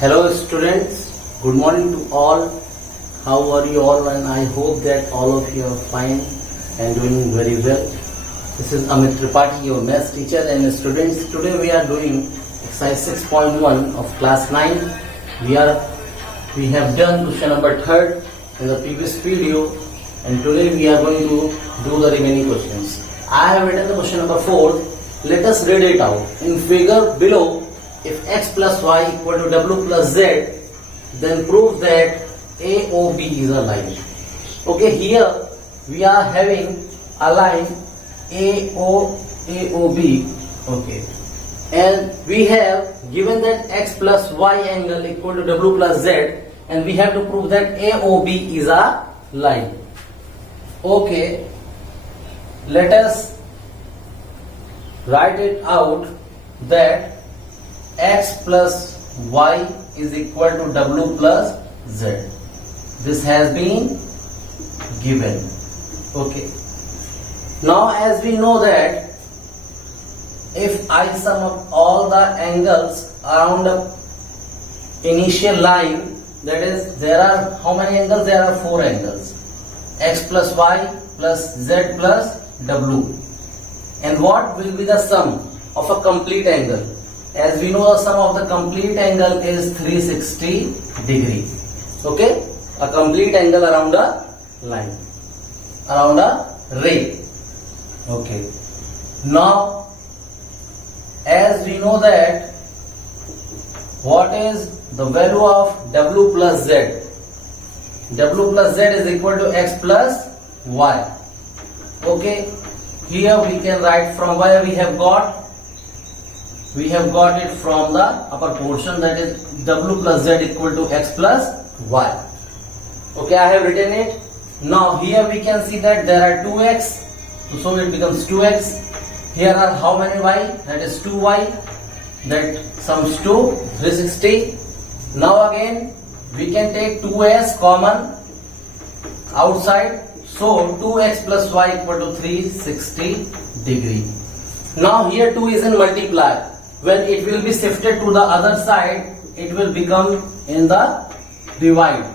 Hello students, good morning to all. How are you all? And I hope that all of you are fine and doing very well. This is Amit Tripathi, your maths teacher, and students, today we are doing exercise 6.1 of class 9. We have done question number 3rd in the previous video, and today we are going to do the remaining questions. I have written the question number 4. Let us read it out. In figure below, if x plus y equal to w plus z, then prove that AOB is a line. Okay, here we are having a line AOB. Okay, and we have given that x plus y angle equal to w plus z, and we have to prove that AOB is a line. Okay, let us write it out that x plus y is equal to w plus z. This has been given. Okay. Now as we know that if I sum up all the angles around the initial line, that is, there are how many angles? There are 4 angles. X plus y plus z plus w. And what will be the sum of a complete angle? As we know, the sum of the complete angle is 360 degree. Okay, a complete angle around a line, around a ray. Okay, now as we know that what is the value of w plus z? W plus z is equal to x plus y. Okay, here we can write from where we have got it from the upper portion, that is w plus z equal to x plus y. Okay, I have written it. Now here we can see that there are 2x, so it becomes 2x. Here are how many y? That is 2y. That sums to 360. Now again we can take 2s common outside, so 2x plus y equal to 360 degree. Now here 2 is in multiply. When it will be shifted to the other side, it will become in the divide.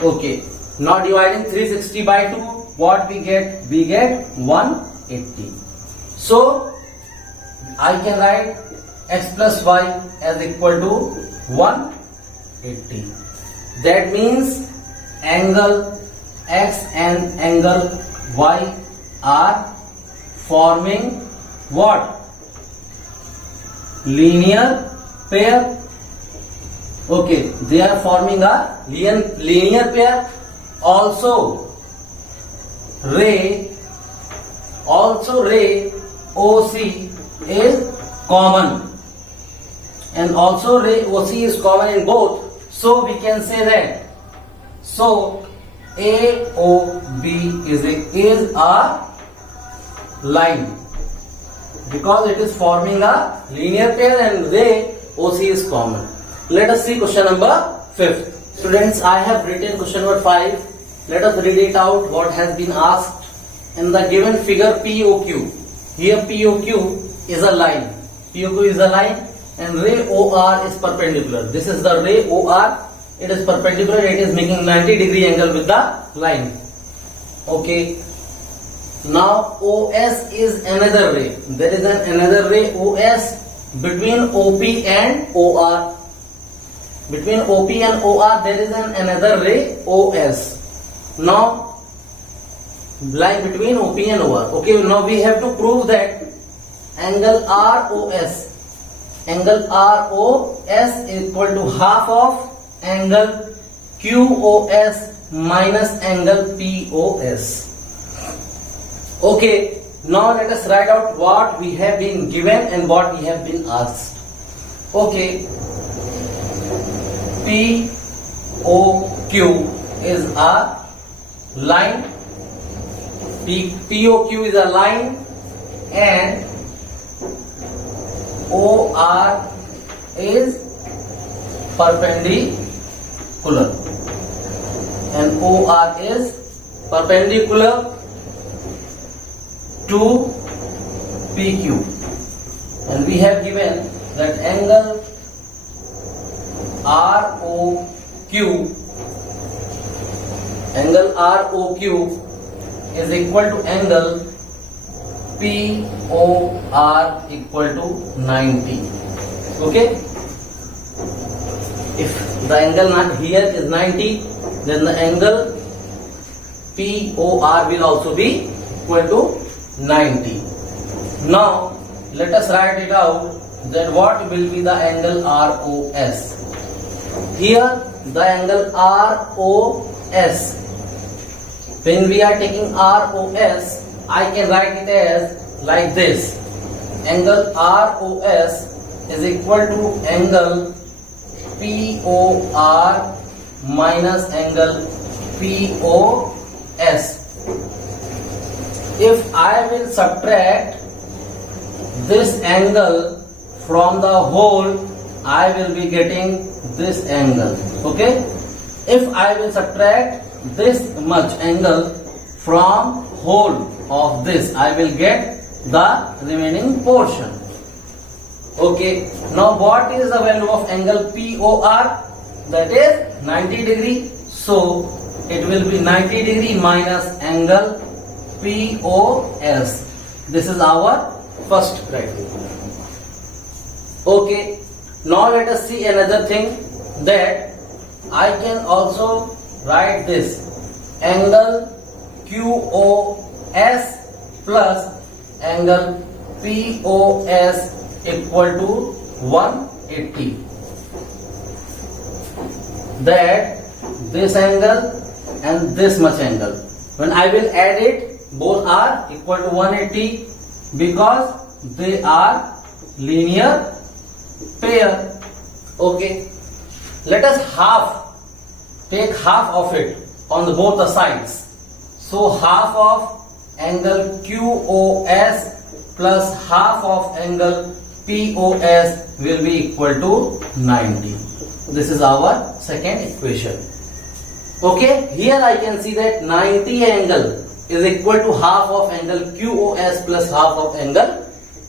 Okay, now dividing 360 by 2, what we get? We get 180. So I can write x plus y as equal to 180. That means angle x and angle y are forming what? Linear pair. Okay, they are forming a linear pair. Also ray OC is common, and also ray OC is common in both, so we can say that AOB is a line, because it is forming a linear pair and ray OC is common. Let us see question number 5th. Students, I have written question number 5. Let us read it out what has been asked. In the given figure POQ, here POQ is a line. POQ is a line and ray OR is perpendicular. This is the ray OR. It is perpendicular. It is making 90 degree angle with the line. Okay. Now OS is another ray. There is another ray OS between OP and OR. Between OP and OR there is another ray OS. Now line between OP and OR. Okay, now we have to prove that angle ROS is equal to half of angle QOS minus angle POS. Okay, now let us write out what we have been given and what we have been asked. Okay, POQ is a line. POQ is a line and OR is perpendicular, and OR is perpendicular to PQ, and we have given that angle ROQ, angle ROQ is equal to angle POR equal to 90. Okay, if the angle here is 90, then the angle POR will also be equal to 90. Now let us write it out. Then what will be the angle ROS? Here the angle ROS, when we are taking ROS, I can write it as like this. Angle ROS is equal to angle POR minus angle POS. If I will subtract this angle from the whole, I will be getting this angle. Okay, if I will subtract this much angle from whole of this, I will get the remaining portion. Okay, now what is the value of angle POR? That is 90 degree. So it will be 90 degree minus angle POS. This is our first criteria. Okay, now let us see another thing, that I can also write this angle QOS plus angle POS equal to 180. That this angle and this much angle, when I will add it, both are equal to 180 because they are linear pair. Okay, let us take half of it on both the sides. So half of angle QOS plus half of angle POS will be equal to 90. This is our second equation. Okay, here I can see that 90 angle is equal to half of angle QOS plus half of angle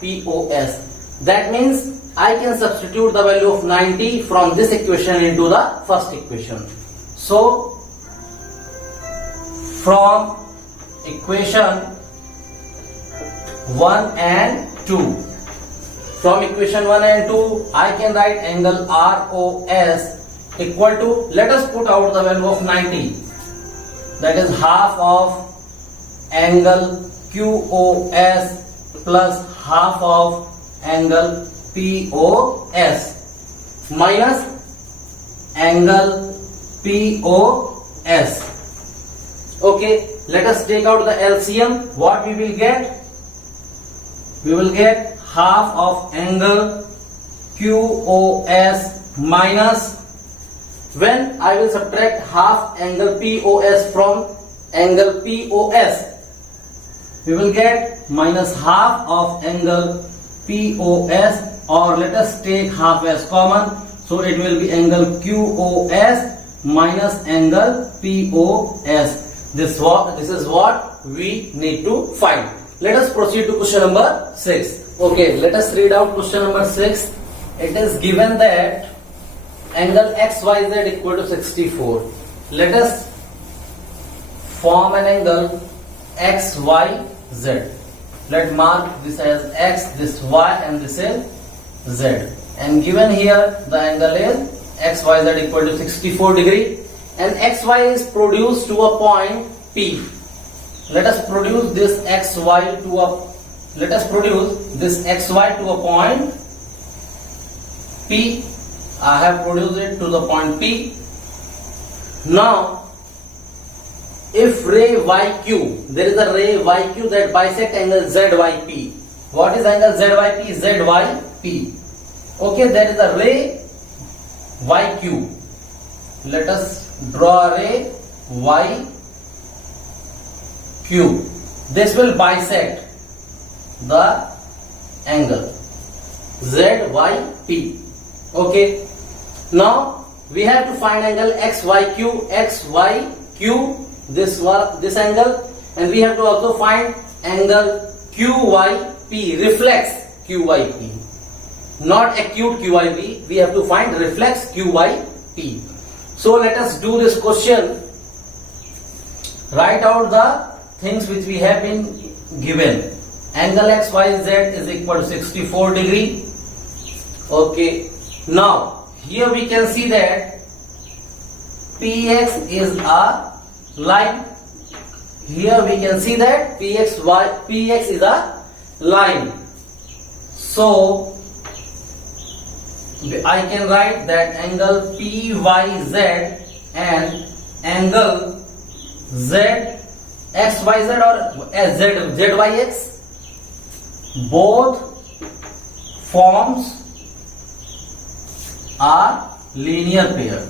POS. That means I can substitute the value of 90 from this equation into the first equation. So from equation 1 and 2, from equation 1 and 2, I can write angle ROS equal to, let us put out the value of 90, that is half of angle QOS plus half of angle POS minus angle POS. Okay, let us take out the LCM. What we will get? We will get half of angle QOS minus, when I will subtract half angle POS from angle POS, we will get minus half of angle POS, or let us take half as common, so it will be angle QOS minus angle POS. This is what we need to find. Let us proceed to question number 6. Okay, let us read out question number 6. It is given that angle XYZ equal to 64. Let us form an angle XYZ. Let mark this as X, this Y, and this is Z. And given here the angle is XYZ equal to 64 degree, and XY is produced to a point P. Let us produce this XY to a point P. I have produced it to the point P. Now, if ray YQ, there is a ray YQ that bisect angle ZYP. What is angle ZYP? ZYP. Okay, there is a ray YQ. Let us draw a ray YQ. This will bisect the angle ZYP. Okay. Now we have to find angle XYQ. This angle, and we have to also find angle QYP, reflex QYP. not acute QIP. We have to find reflex QYP. So let us do this question. Write out the things which we have been given. Angle XYZ is equal to 64 degree. Okay. Now here we can see that PX is a line. Here we can see that PX is a line. So I can write that angle PYZ and angle ZXYZ or ZYX both forms are linear pair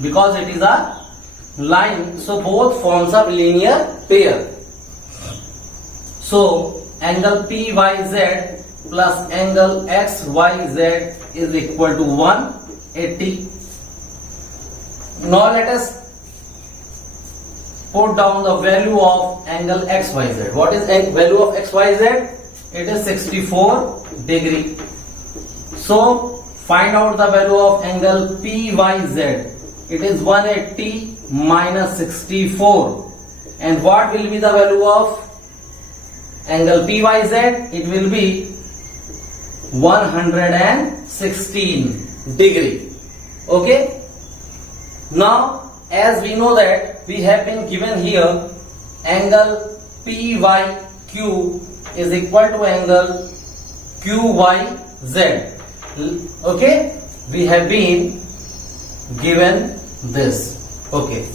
because it is a line, so both forms of linear pair. So angle PYZ plus angle XYZ is equal to 180. Now let us put down the value of angle XYZ. What is the value of XYZ? It is 64 degree. So find out the value of angle PYZ. It is 180 minus 64. And what will be the value of angle PYZ? It will be 116 degree. Okay. Now as we know that we have been given here angle PYQ is equal to angle QYZ. Okay, we have been given this. Okay,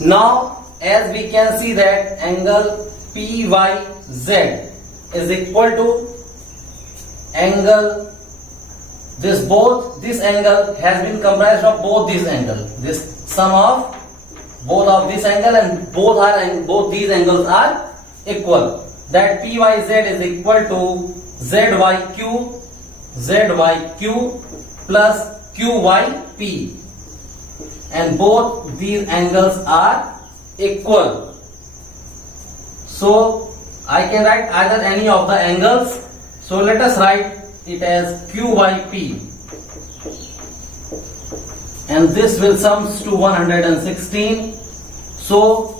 now as we can see that angle PYZ is equal to angle this angle has been comprised of both these angles. This sum of both of this angle and both these angles are equal. That PYZ is equal to ZYQ plus QYP, and both these angles are equal. So I can write either any of the angles. So let us write it as QYP, and this will sums to 116. So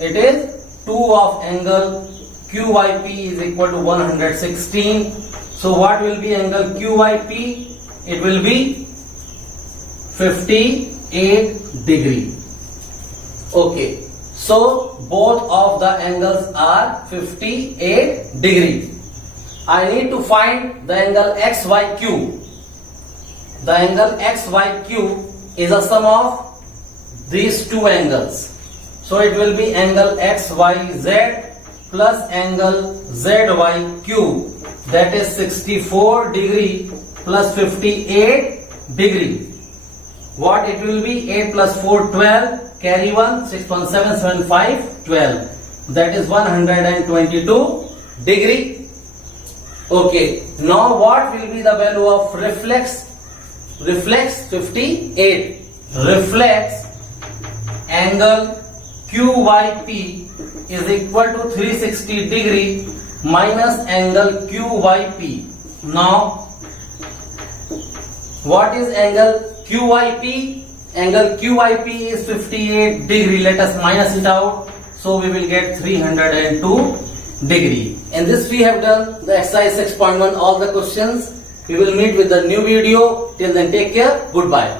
it is 2 of angle QYP is equal to 116. So what will be angle QYP? It will be 58 degree. Okay. So both of the angles are 58 degree. I need to find the angle XYQ. The angle XYQ is a sum of these two angles. So it will be angle XYZ plus angle ZYQ, that is 64 degree plus 58 degree. What it will be? 8 plus 4, 12. Carry 1, 6, 1, 7, 7, 5, 12. That is 122 degree. Okay. Now what will be the value of reflex? Reflex 58. Reflex angle QYP is equal to 360 degree minus angle QYP. Now what is angle QYP? Angle QYP is 58 degree. Let us minus it out. So we will get 302 degree. And this we have done the exercise 6.1, all the questions. We will meet with the new video. Till then, take care. Goodbye.